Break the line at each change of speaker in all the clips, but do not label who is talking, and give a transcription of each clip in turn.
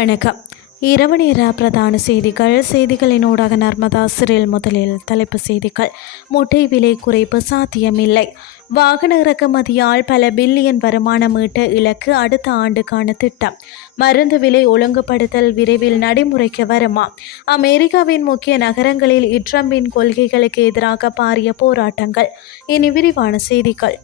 வணக்கம். இரவு நேர பிரதான செய்திகள். செய்திகளினூடாக நர்மதா சிறில் முதலில் தலைப்பு செய்திகள். முட்டை விலை குறைப்பு சாத்தியமில்லை. வாகன இறக்குமதியால் பல பில்லியன் வருமானம் ஈட்ட இலக்கு அடுத்த ஆண்டுக்கான திட்டம். மருந்து விலை ஒழுங்குபடுத்தல் விரைவில் நடைமுறைக்கு வருமா? அமெரிக்காவின் முக்கிய நகரங்களில் இட்ரம்பின் கொள்கைகளுக்கு எதிராக பாரிய போராட்டங்கள். இனி விரிவான செய்திகள்.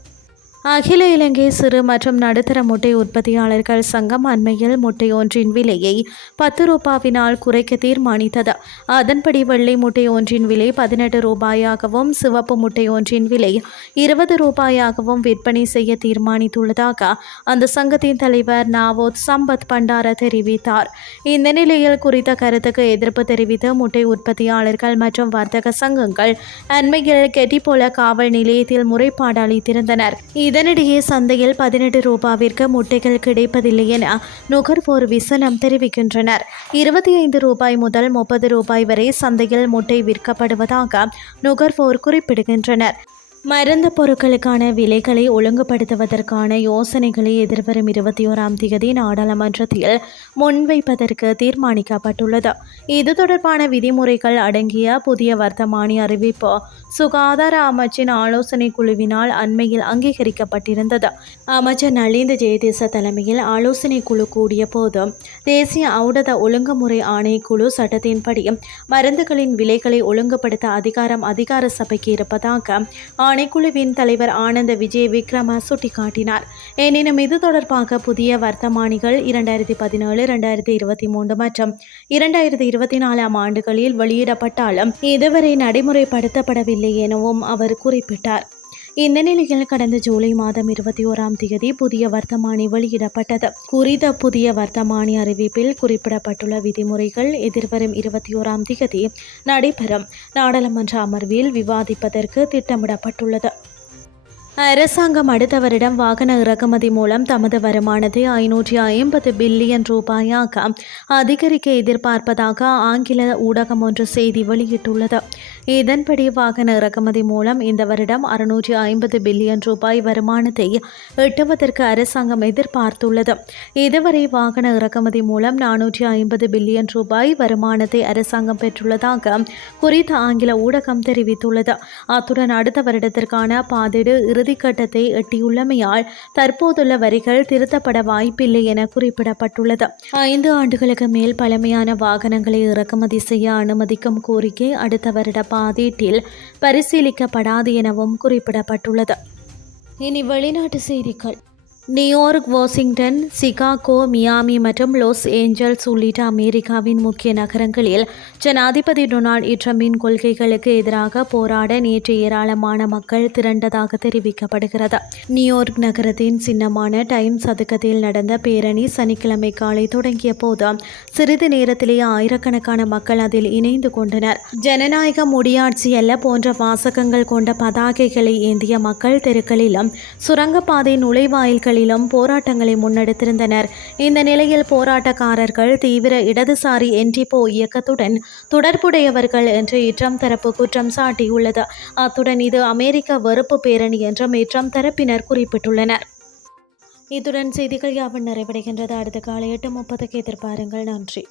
அகில இலங்கை சிறு மற்றும் நடுத்தர முட்டை உற்பத்தியாளர்கள் சங்கம் அண்மையில் முட்டை ஒன்றின் விலையை பத்து ரூபாவினால் குறைக்க தீர்மானித்தது. அதன்படி வெள்ளை முட்டை ஒன்றின் விலை பதினெட்டு ரூபாயாகவும் சிவப்பு முட்டை ஒன்றின் விலை இருபது ரூபாயாகவும் விற்பனை செய்ய தீர்மானித்துள்ளதாக அந்த சங்கத்தின் தலைவர் நாவோத் சம்பத் பண்டார தெரிவித்தார். இந்த நிலையில் குறித்த கருத்துக்கு எதிர்ப்பு தெரிவித்து முட்டை உற்பத்தியாளர்கள் மற்றும் வர்த்தக சங்கங்கள் அண்மையில் கெட்டிபோல காவல் நிலையத்தில் முறைப்பாடு அளித்திருந்தனர். இதனிடையே சந்தையில் பதினெட்டு ரூபாவிற்கு முட்டைகள் கிடைப்பதில்லை என நுகர்வோர் விசனம் தெரிவிக்கின்றனர். இருபத்தி ஐந்து ரூபாய் முதல் முப்பது ரூபாய் வரை சந்தையில் முட்டை விற்கப்படுவதாக நுகர்வோர் குறிப்பிடுகின்றனர். மருந்து பொருட்களுக்கான விலைகளை ஒழுங்குபடுத்துவதற்கான யோசனைகளை எதிர்வரும் இருபத்தி ஓராம் தேதி நாடாளுமன்றத்தில் முன்வைப்பதற்கு தீர்மானிக்கப்பட்டுள்ளது. இது தொடர்பான விதிமுறைகள் அடங்கிய புதிய வர்த்தமானி அறிவிப்பு சுகாதார அமைச்சின் ஆலோசனை குழுவினால் அண்மையில் அங்கீகரிக்கப்பட்டிருந்தது. அமைச்சர் நலிந்த ஜெயதேச தலைமையில் ஆலோசனை குழு கூடிய போது தேசிய ஔடத ஒழுங்குமுறை ஆணைக்குழு சட்டத்தின்படி மருந்துகளின் விலைகளை ஒழுங்குபடுத்த அதிகாரம் அதிகார சபைக்கு இருப்பதாக பணிக்குழுவின் தலைவர் ஆனந்த விஜய் விக்ரம சுட்டிக்காட்டினார். எனினும் இது தொடர்பாக புதிய வர்த்தமானிகள் இரண்டாயிரத்தி பதினேழு இரண்டாயிரத்தி இருபத்தி மூன்று மற்றும் இரண்டாயிரத்தி இருபத்தி நாலாம் ஆண்டுகளில் வெளியிடப்பட்டாலும் இதுவரை நடைமுறைப்படுத்தப்படவில்லை எனவும் அவர் குறிப்பிட்டார். இந்த நிலையில் கடந்த ஜூலை மாதம் இருபத்தி ஓராம் தேதி புதிய வர்த்தமானி வெளியிடப்பட்டது. குறித்த புதிய வர்த்தமானி அறிவிப்பில் குறிப்பிடப்பட்டுள்ள விதிமுறைகள் எதிர்வரும் இருபத்தி ஓராம் தேதி நடைபெறும். நாடாளுமன்ற அமர்வில் விவாதிப்பதற்கு திட்டமிடப்பட்டுள்ளது. அரசாங்கம் அடுத்த வருடம் வாகன இறக்குமதி மூலம் தமது வருமானத்தை ஐநூற்றி ஐம்பது பில்லியன் ரூபாயாக அதிகரிக்க எதிர்பார்ப்பதாக ஆங்கில ஊடகம் ஒன்று செய்தி வெளியிட்டுள்ளது. இதன்படி வாகன இறக்குமதி மூலம் இந்த வருடம் அறுநூற்றி ஐம்பது பில்லியன் ரூபாய் வருமானத்தை எட்டுவதற்கு அரசாங்கம் எதிர்பார்த்துள்ளது. இதுவரை வாகன இறக்குமதி மூலம் நானூற்றி ஐம்பது பில்லியன் ரூபாய் வருமானத்தை அரசாங்கம் பெற்றுள்ளதாக குறித்த ஆங்கில ஊடகம் தெரிவித்துள்ளது. அத்துடன் அடுத்த வருடத்திற்கான பாதீடு இறுதிக்கட்டத்தை எட்டியுள்ளமையால் தற்போதுள்ள வரிகள் திருத்தப்பட வாய்ப்பில்லை என குறிப்பிடப்பட்டுள்ளது. ஐந்து ஆண்டுகளுக்கு மேல் பழமையான வாகனங்களை இறக்குமதி செய்ய அனுமதிக்கும் கோரிக்கை அடுத்த வருட பாதீட்டில் பரிசீலிக்கப்படாது எனவும் குறிப்பிடப்பட்டுள்ளது. இனி வெளிநாட்டு செய்திகள். New York Washington Chicago Miami மற்றும் லாஸ் ஏஞ்சல்ஸ் உள்ளிட்ட அமெரிக்காவின் முக்கிய நகரங்களில் ஜனாதிபதி டொனால்ட் ட்ரம்பின் கொள்கைகளுக்கு எதிராக போராட நேற்று ஏராளமான மக்கள் திரண்டதாக தெரிவிக்கப்படுகிறது. நியூயார்க் நகரத்தின் சின்னமான டைம்ஸ் சதுக்கத்தில் நடந்த பேரணி சனிக்கிழமை காலை தொடங்கிய போது சிறிது நேரத்திலேயே ஆயிரக்கணக்கான மக்கள் அதில் இணைந்து கொண்டனர். ஜனநாயக முடியாட்சி அல்ல போன்ற வாசகங்கள் கொண்ட பதாகைகளை ஏந்திய மக்கள் தெருக்களிலும் சுரங்கப்பாதை நுழைவாயில்கள் இடங்களிலும் போராட்டங்களை முன்னெடுத்திருந்தனர். இந்த நிலையில் போராட்டக்காரர்கள் தீவிர இடதுசாரி என்டிபோ இயக்கத்துடன் தொடர்புடையவர்கள் என்று இட்ரம் தரப்பு குற்றம் சாட்டியுள்ளது. அத்துடன் இது அமெரிக்க வெறுப்பு பேரணி என்றும் இட்ரம் தரப்பினர் குறிப்பிட்டுள்ளனர். இத்துடன் செய்திகள் யாவும் நிறைவடைகின்றது. அடுத்த காலை எட்டு முப்பதுக்கு எதிர்பாருங்கள். நன்றி.